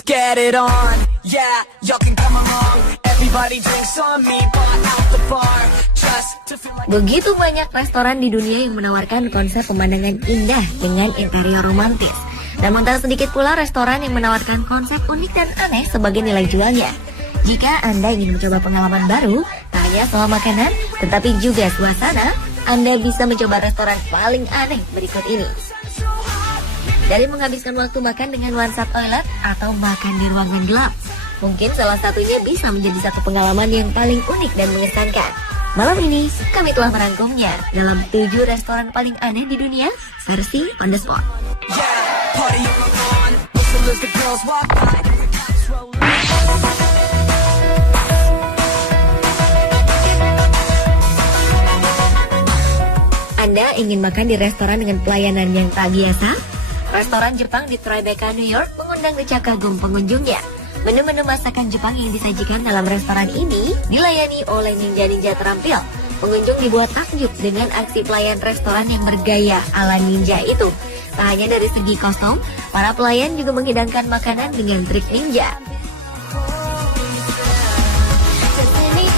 Let's get it on. Yeah, y'all can come along. Everybody drinks on me, bought out the bar. Just to feel like... Begitu banyak restoran di dunia yang menawarkan konsep pemandangan indah dengan interior romantis. Namun tak sedikit pula restoran yang menawarkan konsep unik dan aneh sebagai nilai jualnya. Jika Anda ingin mencoba pengalaman baru, tak hanya soal makanan, tetapi juga suasana, Anda bisa mencoba restoran paling aneh berikut ini. Dari menghabiskan waktu makan dengan nuansa toilet atau makan di ruangan gelap, mungkin salah satunya bisa menjadi satu pengalaman yang paling unik dan mengesankan. Malam ini, kami telah merangkumnya dalam 7 restoran paling aneh di dunia versi On The Spot. Party on, whistle as the girls walk by. Anda ingin makan di restoran dengan pelayanan yang tak biasa? Restoran Jepang di Tribeca, New York mengundang decak kagum pengunjungnya. Menu-menu masakan Jepang yang disajikan dalam restoran ini dilayani oleh ninja-ninja terampil. Pengunjung dibuat takjub dengan aksi pelayan restoran yang bergaya ala ninja itu. Tak hanya dari segi kostum, para pelayan juga menghidangkan makanan dengan trik ninja.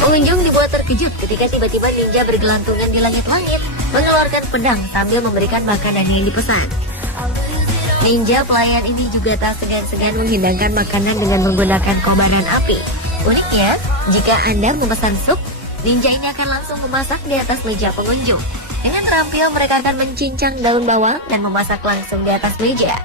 Pengunjung dibuat terkejut ketika tiba-tiba ninja bergelantungan di langit-langit, mengeluarkan pedang sambil memberikan makanan yang dipesan. Ninja pelayan ini juga tak segan-segan menghidangkan makanan dengan menggunakan kobaran api. Uniknya, jika Anda memesan sup, ninja ini akan langsung memasak di atas meja pengunjung. Dengan terampil, mereka akan mencincang daun bawang dan memasak langsung di atas meja.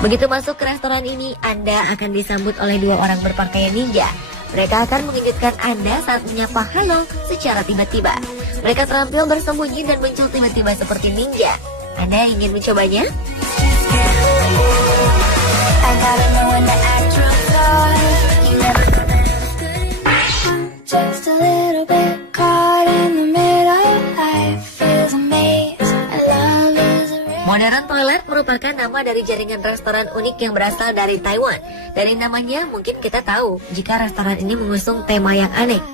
Begitu masuk ke restoran ini, Anda akan disambut oleh 2 orang berpakaian ninja. Mereka akan mengejutkan Anda saat menyapa halo secara tiba-tiba. Mereka terampil bersembunyi dan muncul tiba-tiba seperti ninja. Anda ingin mencobanya? Modern Toilet merupakan nama dari jaringan restoran unik yang berasal dari Taiwan. Dari namanya mungkin kita tahu jika restoran ini mengusung tema yang aneh.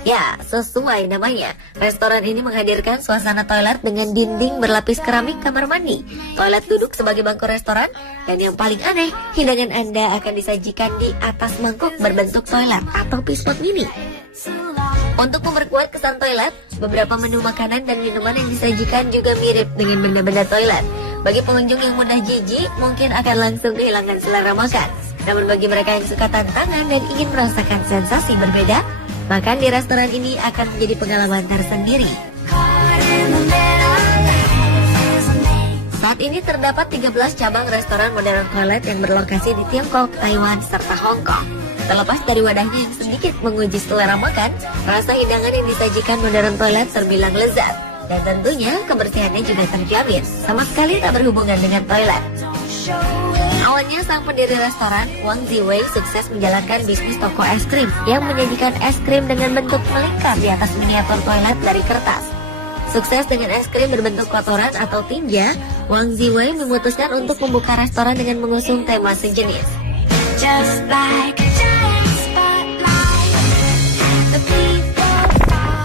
Ya, sesuai namanya, restoran ini menghadirkan suasana toilet dengan dinding berlapis keramik kamar mandi. Toilet duduk sebagai bangku restoran, dan yang paling aneh, hidangan Anda akan disajikan di atas mangkuk berbentuk toilet atau pispot mini. Untuk memperkuat kesan toilet, beberapa menu makanan dan minuman yang disajikan juga mirip dengan benda-benda toilet. Bagi pengunjung yang mudah jijik, mungkin akan langsung kehilangan selera makan. Namun bagi mereka yang suka tantangan dan ingin merasakan sensasi berbeda, makan di restoran ini akan menjadi pengalaman tersendiri. Saat ini terdapat 13 cabang restoran modern toilet yang berlokasi di Tiongkok, Taiwan, serta Hong Kong. Terlepas dari wadahnya yang sedikit menguji selera makan, rasa hidangan yang disajikan modern toilet terbilang lezat. Dan tentunya kebersihannya juga terjamin, sama sekali tak berhubungan dengan toilet. Awalnya sang pendiri restoran, Wang Ziwei, sukses menjalankan bisnis toko es krim yang menyajikan es krim dengan bentuk melingkar di atas miniatur toilet dari kertas. Sukses dengan es krim berbentuk kotoran atau tinja, Wang Ziwei memutuskan untuk membuka restoran dengan mengusung tema sejenis. Just like a giant spotlight, the people follow.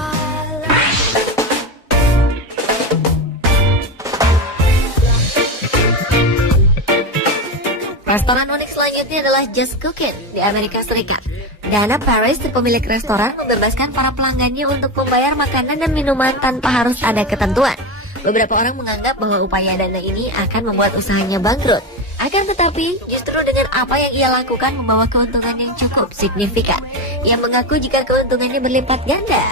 Restoran unik selanjutnya adalah Just Cookin di Amerika Serikat. Dana Paris, pemilik restoran, membebaskan para pelanggannya untuk membayar makanan dan minuman tanpa harus ada ketentuan. Beberapa orang menganggap bahwa upaya Dana ini akan membuat usahanya bangkrut. Akan tetapi, justru dengan apa yang ia lakukan membawa keuntungan yang cukup signifikan. Ia mengaku jika keuntungannya berlipat ganda.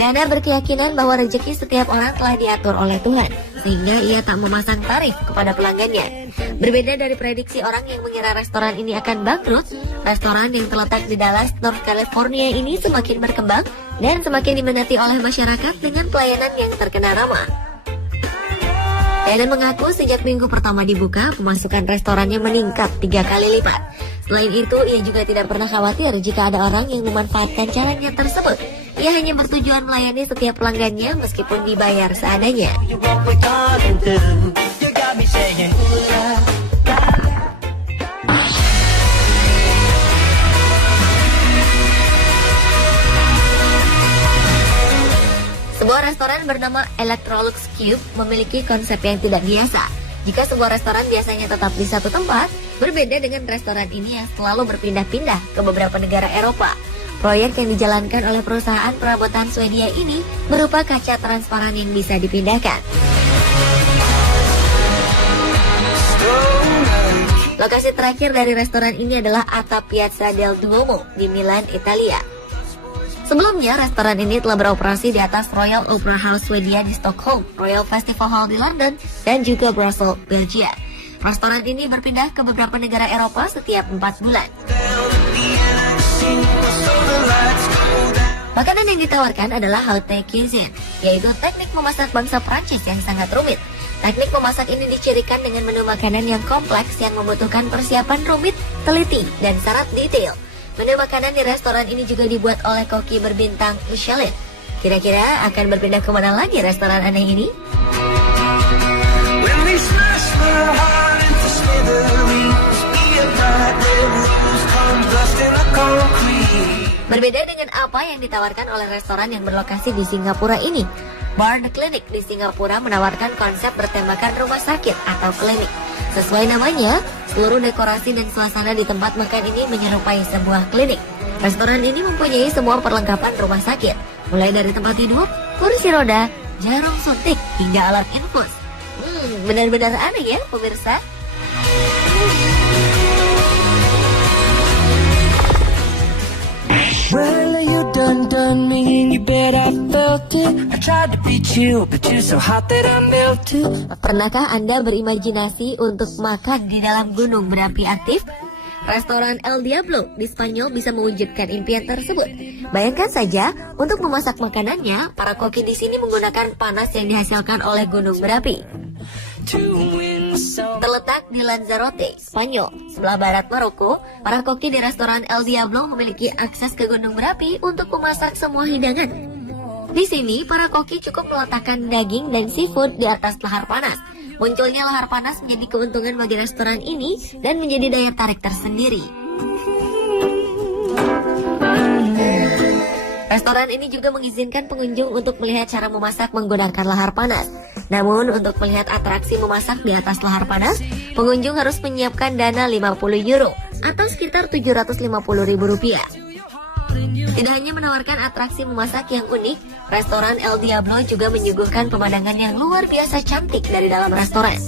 Dana berkeyakinan bahwa rezeki setiap orang telah diatur oleh Tuhan, sehingga ia tak memasang tarif kepada pelanggannya. Berbeda dari prediksi orang yang mengira restoran ini akan bangkrut, restoran yang terletak di Dallas, North California ini semakin berkembang dan semakin diminati oleh masyarakat dengan pelayanan yang terkenal ramah. Dana mengaku sejak minggu pertama dibuka, pemasukan restorannya meningkat 3 kali lipat. Selain itu, ia juga tidak pernah khawatir jika ada orang yang memanfaatkan caranya tersebut. Ia hanya bertujuan melayani setiap pelanggannya meskipun dibayar seadanya. Sebuah restoran bernama Electrolux Cube memiliki konsep yang tidak biasa. Jika sebuah restoran biasanya tetap di satu tempat, berbeda dengan restoran ini yang selalu berpindah-pindah ke beberapa negara Eropa. Proyek yang dijalankan oleh perusahaan perabotan Swedia ini berupa kaca transparan yang bisa dipindahkan. Lokasi terakhir dari restoran ini adalah atap Piazza del Duomo di Milan, Italia. Sebelumnya, restoran ini telah beroperasi di atas Royal Opera House Swedia di Stockholm, Royal Festival Hall di London, dan juga Brussels, Belgia. Restoran ini berpindah ke beberapa negara Eropa setiap 4 bulan. Makanan yang ditawarkan adalah haute cuisine, yaitu teknik memasak bangsa Prancis yang sangat rumit. Teknik memasak ini dicirikan dengan menu makanan yang kompleks yang membutuhkan persiapan rumit, teliti, dan syarat detail. Menu makanan di restoran ini juga dibuat oleh koki berbintang Michelin. Kira-kira akan berpindah kemana lagi restoran aneh ini? Berbeda dengan apa yang ditawarkan oleh restoran yang berlokasi di Singapura ini. Bar The Clinic di Singapura menawarkan konsep bertemakan rumah sakit atau klinik. Sesuai namanya, seluruh dekorasi dan suasana di tempat makan ini menyerupai sebuah klinik. Restoran ini mempunyai semua perlengkapan rumah sakit, mulai dari tempat tidur, kursi roda, jarum suntik, hingga alat infus. Benar-benar aneh ya, pemirsa? Well, you done me, you bet I felt it. I tried to beat you, but you're so hot that I melted. Pernahkah Anda berimajinasi untuk makan di dalam gunung berapi aktif? Restoran El Diablo di Spanyol bisa mewujudkan impian tersebut. Bayangkan saja, untuk memasak makanannya, para koki di sini menggunakan panas yang dihasilkan oleh gunung berapi. Terletak di Lanzarote, Spanyol, sebelah barat Maroko, para koki di restoran El Diablo memiliki akses ke gunung berapi untuk memasak semua hidangan. Di sini, para koki cukup meletakkan daging dan seafood di atas lahar panas. Munculnya lahar panas menjadi keuntungan bagi restoran ini dan menjadi daya tarik tersendiri. Restoran ini juga mengizinkan pengunjung untuk melihat cara memasak menggunakan lahar panas. Namun, untuk melihat atraksi memasak di atas lahar panas, pengunjung harus menyiapkan dana 50 euro atau sekitar 750 ribu rupiah. Tidak hanya menawarkan atraksi memasak yang unik, restoran El Diablo juga menyuguhkan pemandangan yang luar biasa cantik dari dalam restoran.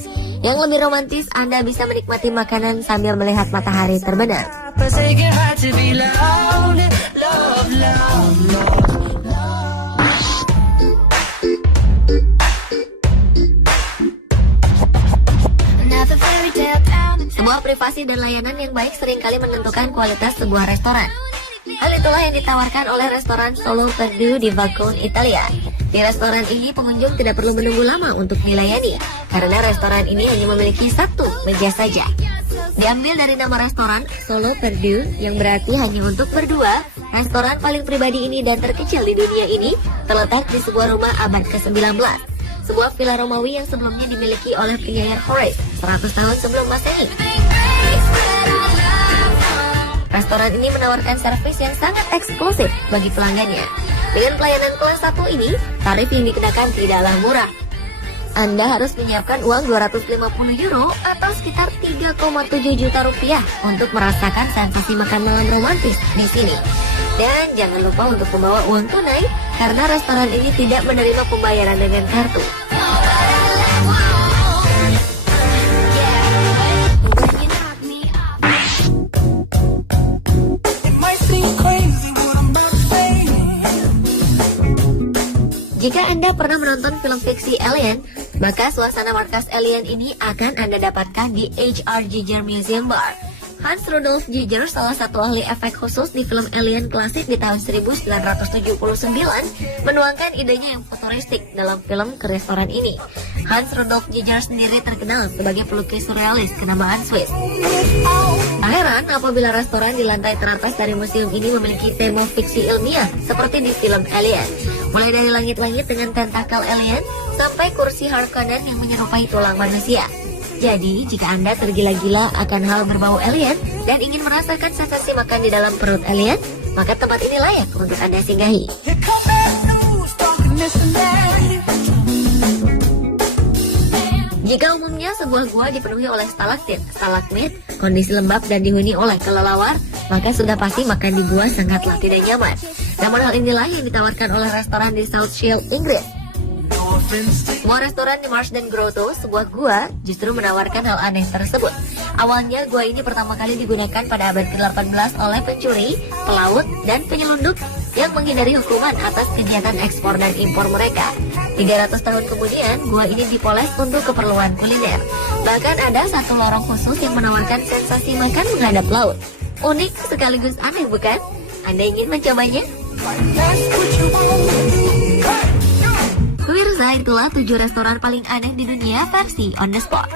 Yang lebih romantis, Anda bisa menikmati makanan sambil melihat matahari terbenam. Sebuah privasi dan layanan yang baik seringkali menentukan kualitas sebuah restoran. Hal itulah yang ditawarkan oleh restoran Solo Perdu di Vacone, Italia. Di restoran ini pengunjung tidak perlu menunggu lama untuk dilayani, karena restoran ini hanya memiliki satu meja saja. Diambil dari nama restoran Solo Perdu yang berarti hanya untuk berdua, restoran paling pribadi ini dan terkecil di dunia ini terletak di sebuah rumah abad ke-19. Sebuah villa Romawi yang sebelumnya dimiliki oleh penyair Horace 100 tahun sebelum Masehi. Restoran ini menawarkan servis yang sangat eksklusif bagi pelanggannya. Dengan pelayanan kelas 1 ini, tarif yang dikenakan tidaklah murah. Anda harus menyiapkan uang 250 euro atau sekitar 3,7 juta rupiah untuk merasakan sensasi makan malam romantis di sini. Dan jangan lupa untuk membawa uang tunai karena restoran ini tidak menerima pembayaran dengan kartu. Jika Anda pernah menonton film fiksi Alien, maka suasana markas Alien ini akan Anda dapatkan di H.R. Giger Museum Bar. Hans Rudolf Giger, salah satu ahli efek khusus di film Alien klasik di tahun 1979, menuangkan idenya yang futuristik dalam film ke restoran ini. Hans Rudolf Giger sendiri terkenal sebagai pelukis surrealis kenamaan Swiss. Tak heran apabila restoran di lantai teratas dari museum ini memiliki tema fiksi ilmiah seperti di film Alien. Mulai dari langit-langit dengan tentakel alien sampai kursi Harkonnen yang menyerupai tulang manusia. Jadi, jika Anda tergila-gila akan hal berbau alien dan ingin merasakan sensasi makan di dalam perut alien, maka tempat ini layak untuk Anda singgahi. Jika umumnya sebuah gua dipenuhi oleh stalaktit, stalagmit, kondisi lembab dan dihuni oleh kelelawar, maka sudah pasti makan di gua sangatlah tidak nyaman. Namun hal inilah yang ditawarkan oleh restoran di South Shield, Inggris. Sebuah restoran di Marsden Grotto, sebuah gua, justru menawarkan hal aneh tersebut. Awalnya gua ini pertama kali digunakan pada abad ke-18 oleh pencuri, pelaut, dan penyelundup yang menghindari hukuman atas kegiatan ekspor dan impor mereka. 300 tahun kemudian, gua ini dipoles untuk keperluan kuliner. Bahkan ada satu lorong khusus yang menawarkan sensasi makan menghadap laut. Unik sekaligus aneh, bukan? Anda ingin mencobanya? Pemirsa, itulah 7 restoran paling aneh di dunia versi On The Spot.